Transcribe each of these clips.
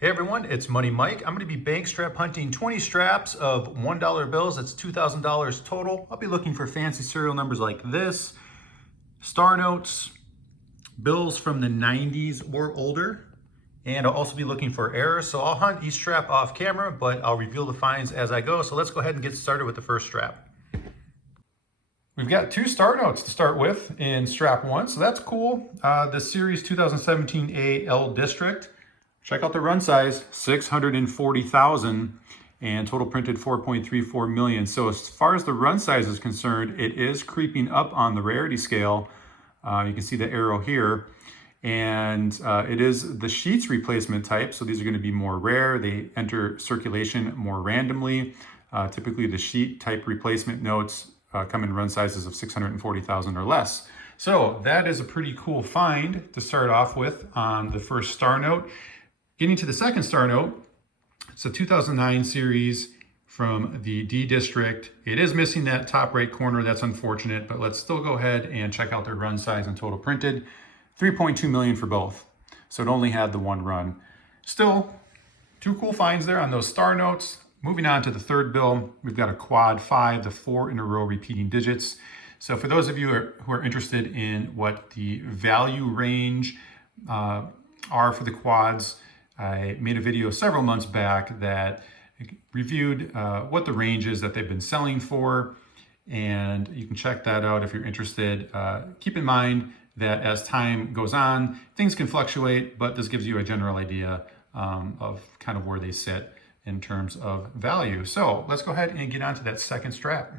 Hey everyone, it's Money Mike. I'm going to be bank strap hunting 20 straps of $1 bills. That's $2,000 total. I'll be looking for fancy serial numbers like this, star notes, bills from the 90s or older, and I'll also be looking for errors. So I'll hunt each strap off camera, but I'll reveal the finds as I go. So let's go ahead and get started with the first strap. We've got two star notes to start with in strap one, so that's cool. The Series 2017 AL District. Check out the run size, 640,000 and total printed 4.34 million. So as far as the run size is concerned, it is creeping up on the rarity scale. You can see the arrow here. And it is the sheets replacement type. So these are gonna be more rare. They enter circulation more randomly. Typically the sheet type replacement notes come in run sizes of 640,000 or less. So that is a pretty cool find to start off with on the first star note. Getting to the second star note, it's a 2009 series from the D District. It is missing that top right corner. That's unfortunate, but let's still go ahead and check out their run size and total printed. 3.2 million for both. So it only had the one run. Still, two cool finds there on those star notes. Moving on to the third bill, we've got a quad 5, the 4 in a row repeating digits. So for those of you who are interested in what the value range are for the quads, I made a video several months back that reviewed what the range is that they've been selling for, and you can check that out if you're interested. Keep in mind that as time goes on, things can fluctuate, but this gives you a general idea of kind of where they sit in terms of value. So let's go ahead and get on to that second strap.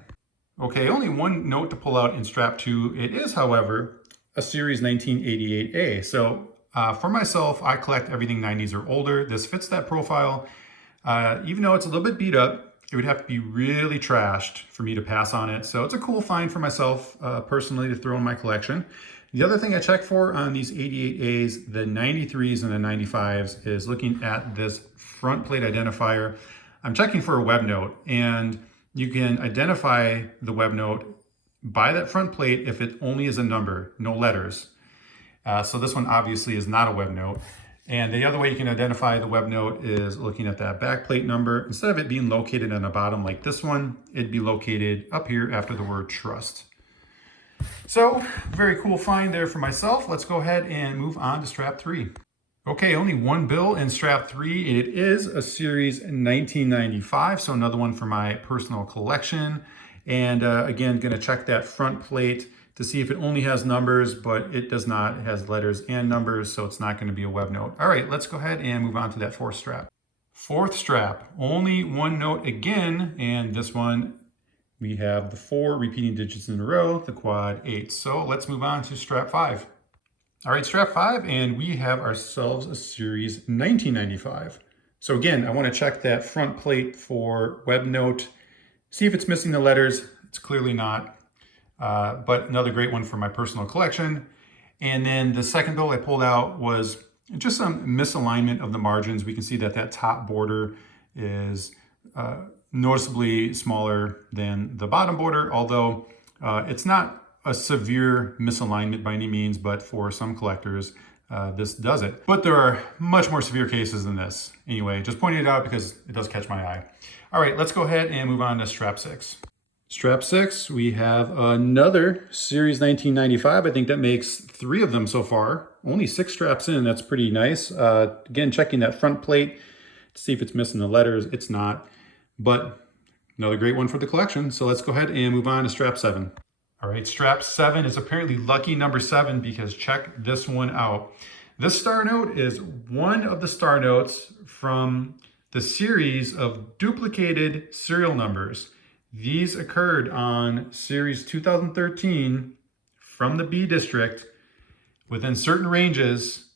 Okay, only one note to pull out in strap 2. It is, however, a Series 1988A. So for myself, I collect everything 90s or older. This fits that profile. Even though it's a little bit beat up, it would have to be really trashed for me to pass on it. So it's a cool find for myself personally to throw in my collection. The other thing I check for on these 88As, the 93s and the 95s, is looking at this front plate identifier. I'm checking for a web note, and you can identify the web note by that front plate if it only is a number, no letters. So this one obviously is not a web note. And the other way you can identify the web note is looking at that back plate number. Instead of it being located on the bottom like this one, it'd be located up here after the word trust. So very cool find there for myself. Let's go ahead and move on to strap 3. Okay, only one bill in strap 3, and it is a Series 1995. So another one for my personal collection. And again, gonna check that front plate to see if it only has numbers, but it does not. It has letters and numbers, so it's not going to be a web note. All right, let's go ahead and move on to that fourth strap. Fourth strap, only one note again, and this one, we have the 4 repeating digits in a row, the quad 8. So let's move on to strap 5. All right, strap 5, and we have ourselves a Series 1995. So again, I want to check that front plate for web note, see if it's missing the letters. It's clearly not. But another great one for my personal collection. And then the second bill I pulled out was just some misalignment of the margins. We can see that that top border is noticeably smaller than the bottom border, although it's not a severe misalignment by any means, but for some collectors, this does it. But there are much more severe cases than this. Anyway, just pointing it out because it does catch my eye. All right, let's go ahead and move on to strap 6. Strap 6, we have another Series 1995. I think that makes 3 of them so far. Only 6 straps in, that's pretty nice. Again, checking that front plate to see if it's missing the letters. It's not, but another great one for the collection. So let's go ahead and move on to strap 7. All right, strap 7 is apparently lucky number 7 because check this one out. This star note is one of the star notes from the series of duplicated serial numbers. These occurred on Series 2013 from the B District within certain ranges.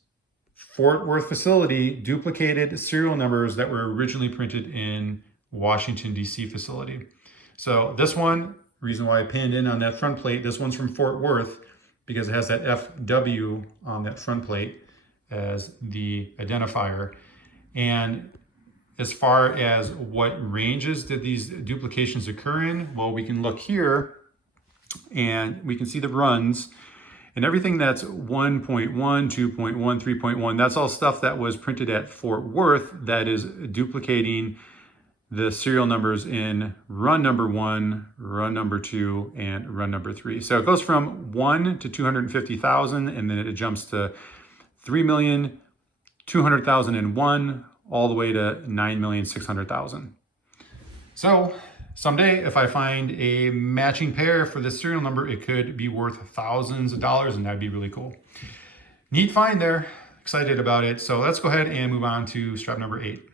Fort Worth facility duplicated serial numbers that were originally printed in Washington, D.C. facility. So this one, reason why I pinned in on that front plate, this one's from Fort Worth because it has that FW on that front plate as the identifier. And as far as what ranges did these duplications occur in, well, we can look here and we can see the runs. And everything that's 1.1, 2.1, 3.1, that's all stuff that was printed at Fort Worth that is duplicating the serial numbers in run number 1, run number 2, and run number 3. So it goes from 1 to 250,000, and then it jumps to 3,200,001, all the way to 9,600,000. So someday, if I find a matching pair for this serial number, it could be worth thousands of dollars, and that'd be really cool. Neat find there. Excited about it. So let's go ahead and move on to strap number 8.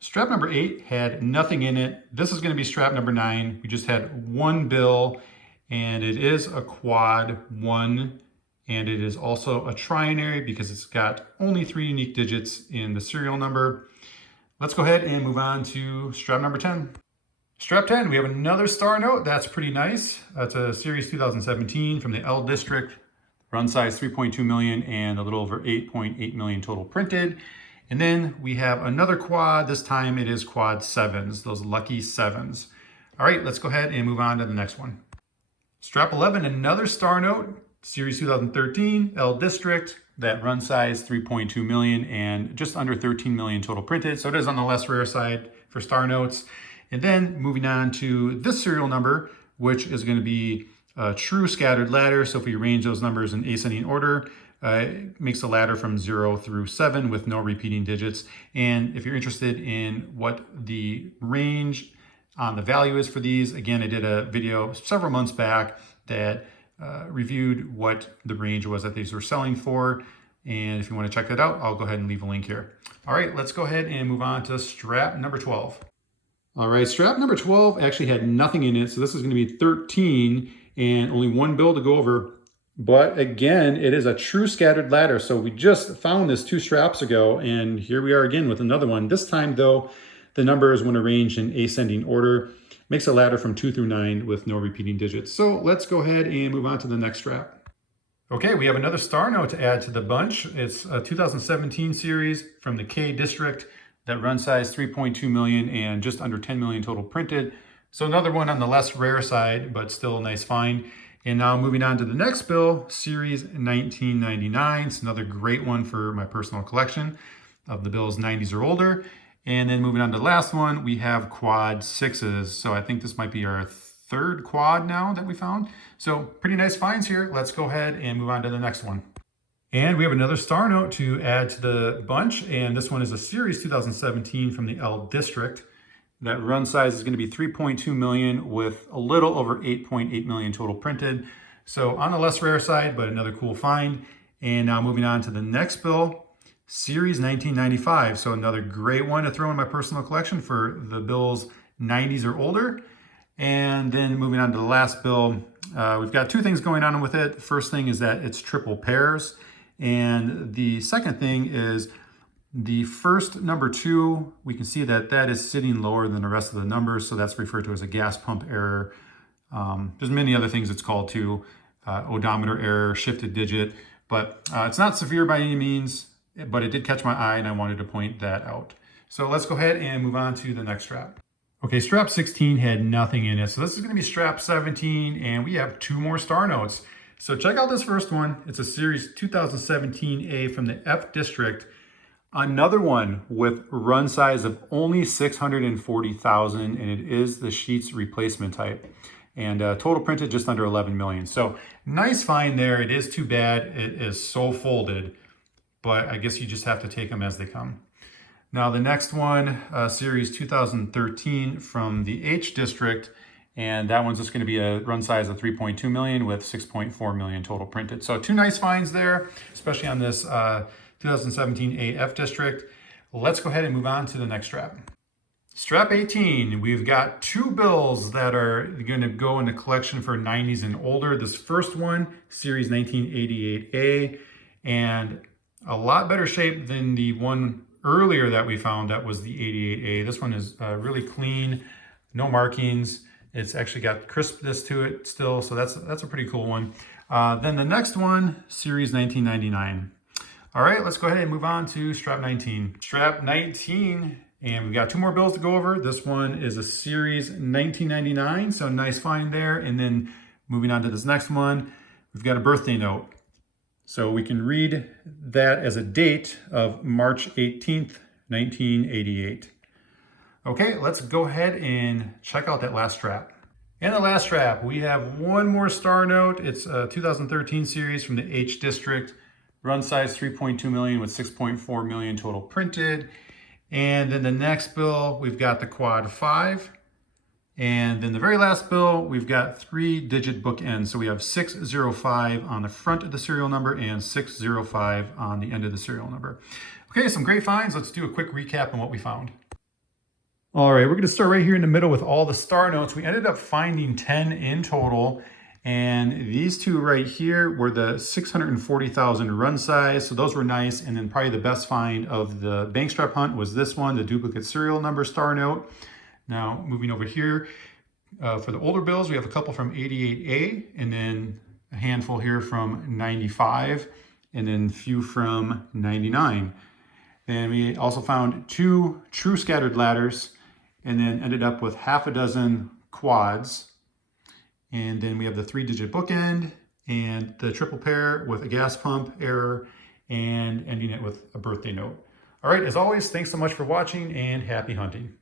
Strap number 8 had nothing in it. This is going to be strap number 9. We just had one bill, and it is a quad 1, and it is also a trinary because it's got only 3 unique digits in the serial number. Let's go ahead and move on to strap number 10. Strap 10, we have another star note. That's pretty nice. That's a series 2017 from the L District. Run size 3.2 million and a little over 8.8 million total printed. And then we have another quad. This time it is quad 7s, those lucky 7s. All right, let's go ahead and move on to the next one. Strap 11, another star note, series 2013, L District. That run size 3.2 million and just under 13 million total printed. So it is on the less rare side for star notes. And then moving on to this serial number, which is going to be a true scattered ladder. So if we arrange those numbers in ascending order, it makes a ladder from 0 through 7 with no repeating digits. And if you're interested in what the range on the value is for these, again, I did a video several months back that reviewed what the range was that these were selling for. And if you want to check that out, I'll go ahead and leave a link here. All right, let's go ahead and move on to strap number 12. All right, strap number 12 actually had nothing in it. So this is going to be 13 and only one bill to go over. But again, it is a true scattered ladder. So we just found this 2 straps ago, and here we are again with another one. This time though, the numbers when arranged in ascending order makes a ladder from 2 through 9 with no repeating digits. So let's go ahead and move on to the next strap. Okay, we have another star note to add to the bunch. It's a 2017 series from the K District. That run size 3.2 million and just under 10 million total printed. So another one on the less rare side, but still a nice find. And now moving on to the next bill, series 1999. It's another great one for my personal collection of the bills 90s or older. And then moving on to the last one, we have quad 6s. So I think this might be our 3rd quad now that we found. So pretty nice finds here. Let's go ahead and move on to the next one. And we have another star note to add to the bunch, and this one is a series 2017 from the L District. That run size is going to be 3.2 million with a little over 8.8 million total printed. So on the less rare side, but another cool find. And now moving on to the next bill, series 1995. So another great one to throw in my personal collection for the bills 90s or older. And then moving on to the last bill, we've got 2 things going on with it. First thing is that it's triple pairs. And the second thing is the first number 2, we can see that that is sitting lower than the rest of the numbers. So that's referred to as a gas pump error. There's many other things it's called too, odometer error, shifted digit, but it's not severe by any means, but it did catch my eye and I wanted to point that out. So let's go ahead and move on to the next strap. Okay, strap 16 had nothing in it. So this is going to be strap 17 and we have 2 more star notes. So check out this first one. It's a series 2017A from the F District. Another one with run size of only 640,000, and it is the sheets replacement type. And total printed just under 11 million. So nice find there. It is too bad it is so folded, but I guess you just have to take them as they come. Now the next one, series 2013 from the H District. And that one's just going to be a run size of 3.2 million with 6.4 million total printed. So 2 nice finds there, especially on this 2017 AF District. Let's go ahead and move on to the next strap. Strap 18, we've got 2 bills that are going to go in the collection for 90s and older. This first one, series 1988A, and a lot better shape than the one earlier that we found that was the 88A. This one is really clean, no markings. It's actually got crispness to it still, so that's a pretty cool one. Then the next one, series 1999. All right, let's go ahead and move on to strap 19. Strap 19, and we've got 2 more bills to go over. This one is a series 1999, so nice find there. And then moving on to this next one, we've got a birthday note. So we can read that as a date of March 18th, 1988. Okay, let's go ahead and check out that last strap. And the last strap, we have one more star note. It's a 2013 series from the H District. Run size 3.2 million with 6.4 million total printed. And then the next bill, we've got the quad 5. And then the very last bill, we've got 3-digit bookends. So we have 605 on the front of the serial number and 605 on the end of the serial number. Okay, some great finds. Let's do a quick recap on what we found. All right, we're gonna start right here in the middle with all the star notes. We ended up finding 10 in total. And these two right here were the 640,000 run size. So those were nice. And then probably the best find of the bank strap hunt was this one, the duplicate serial number star note. Now, moving over here, for the older bills, we have a couple from 88A, and then a handful here from 95, and then a few from 99. And we also found 2 true scattered ladders, and then ended up with half a dozen quads. And then we have the 3-digit bookend, and the triple pair with a gas pump error, and ending it with a birthday note. All right, as always, thanks so much for watching, and happy hunting.